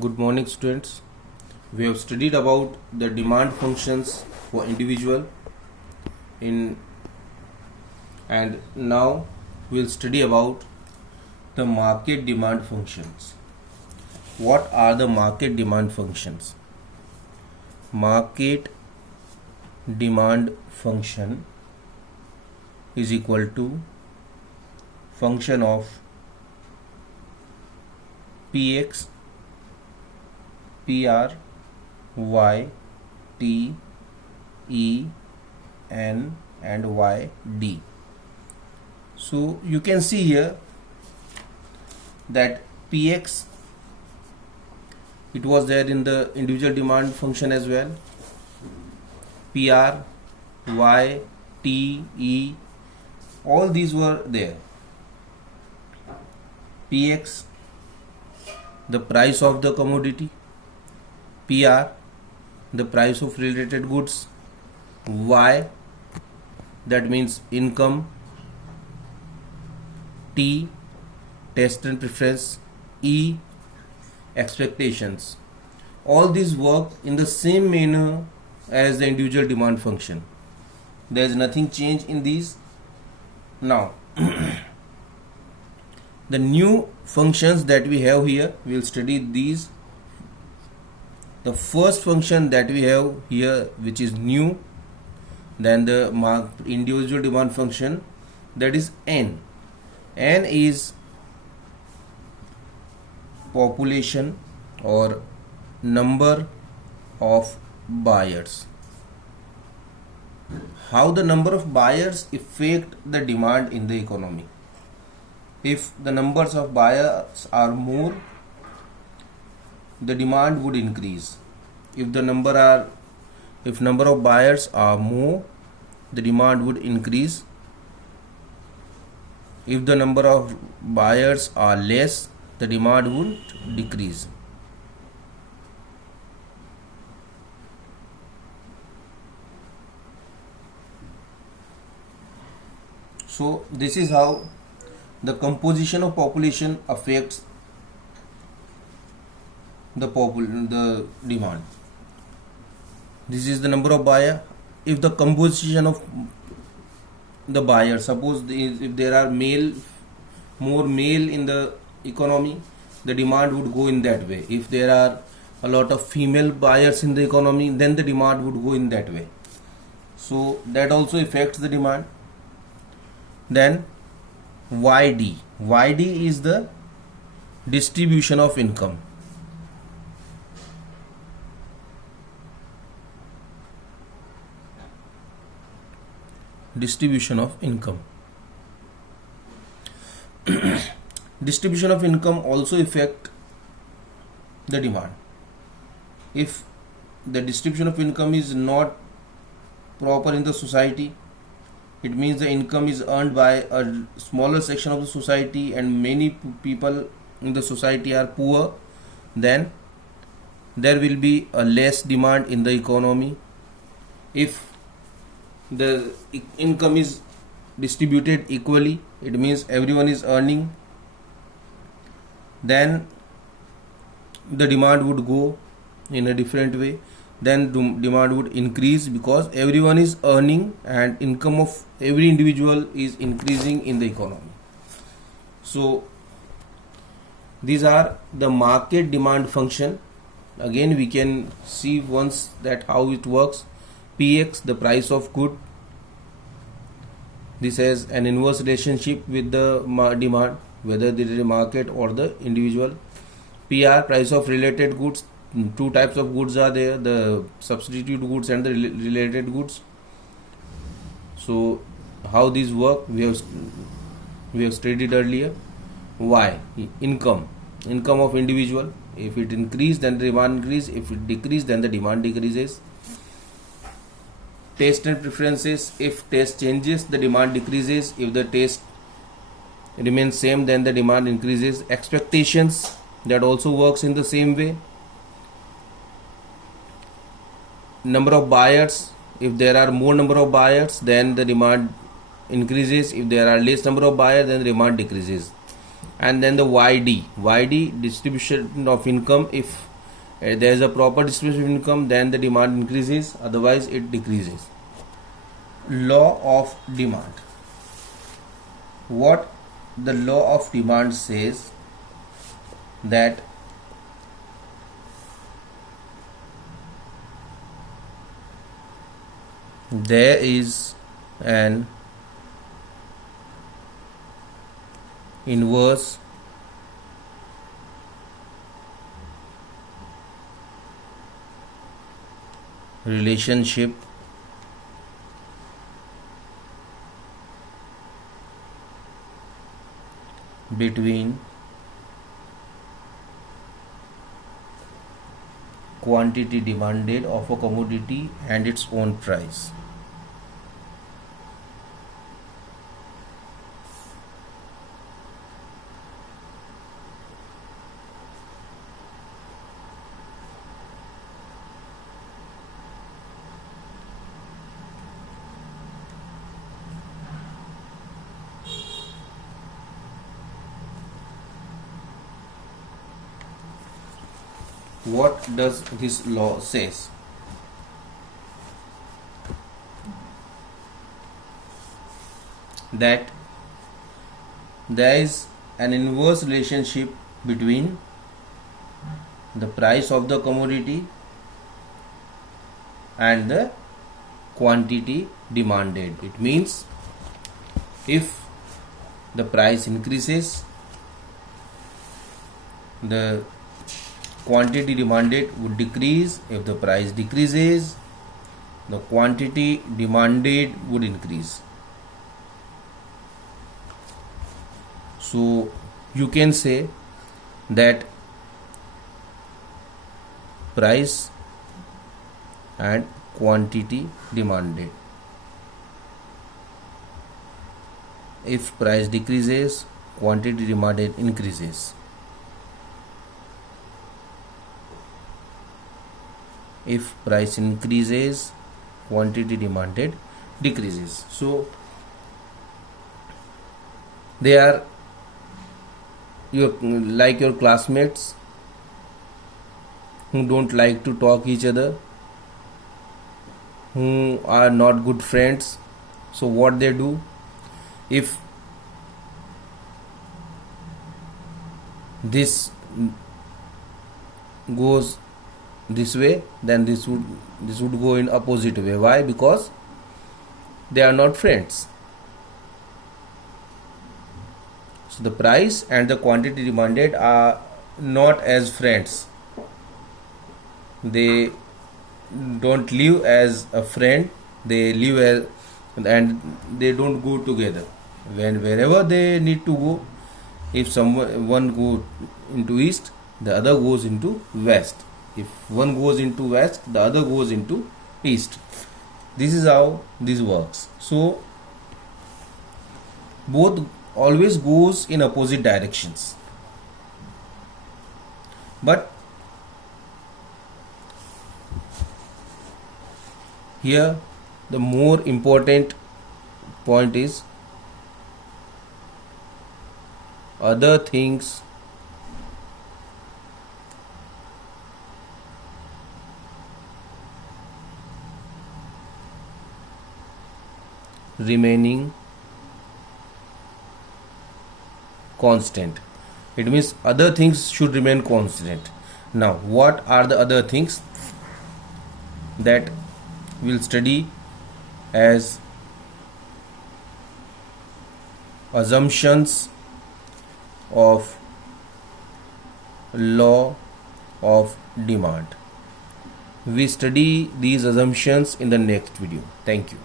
Good morning, students. We have studied about the demand functions for individual in and now we'll study about the market demand functions. What are the market demand functions? Market demand function is equal to function of Px, PR, Y, T, E, N and Y, D. So you can see here that Px, it was there in the individual demand function as well. PR, Y, T, E, all these were there. Px, the price of the commodity. PR, the price of related goods. Y, that means income. T, taste and preference. E, expectations. All these work in the same manner as the individual demand function. There is nothing change in these. Now the new functions that we have here, we will study these. The first function that we have here, which is new, then the individual demand function, that is N. N is population or number of buyers. How the number of buyers affect the demand in the economy. If the numbers of buyers are more, the demand would increase. If number of buyers are more, the demand would increase. If the number of buyers are less, the demand would decrease. So this is how the composition of population affects the demand. This is the number of buyer. If the composition of the buyer, suppose if there are more male in the economy, the demand would go in that way. If there are a lot of female buyers in the economy, then the demand would go in that way. So that also affects the demand. Then YD. YD is the distribution of income. Distribution of income. Distribution of income also affect the demand. If the distribution of income is not proper in the society, it means the income is earned by a smaller section of the society and many people in the society are poor, then there will be a less demand in the economy. If the income is distributed equally, it means everyone is earning, then the demand would go in a different way. Then demand would increase because everyone is earning and income of every individual is increasing in the economy. So these are the market demand function. Again we can see once that how it works. Px, the price of good. This has an inverse relationship with the demand, whether there is a market or the individual. PR, price of related goods. Two types of goods are there, the substitute goods and the related goods. So how these work, we have studied earlier. Y, income of individual. If it increase, then the demand increase. If it decrease, then the demand decreases. Taste and preferences. If taste changes, the demand decreases. If the taste remains same, then the demand increases. Expectations, that also works in the same way. Number of buyers, if there are more number of buyers, then the demand increases. If there are less number of buyers, then the demand decreases. And then the YD distribution of income. If there is a proper distribution of income, then the demand increases, otherwise it decreases. Law of demand. What the law of demand says, that there is an inverse relationship between quantity demanded of a commodity and its own price. What does this law says? That there is an inverse relationship between the price of the commodity and the quantity demanded. It means if the price increases, the quantity demanded would decrease. If the price decreases, the quantity demanded would increase. So you can say that price and quantity demanded. If price decreases, quantity demanded increases. If price increases, quantity demanded decreases. So they are your classmates who don't like to talk each other, who are not good friends. So what they do, if this goes this way, then this would go in opposite way. Why? Because they are not friends. So the price and the quantity demanded are not as friends. They don't live as a friend. They live as, and they don't go together. Wherever they need to go, if one go into east, the other goes into west. If one goes into west, the other goes into east. This is how this works. So both always goes in opposite directions. But here the more important point is other things remaining constant. It means other things should remain constant. Now what are the other things that we'll study as assumptions of law of demand? We study these assumptions in the next video. Thank you.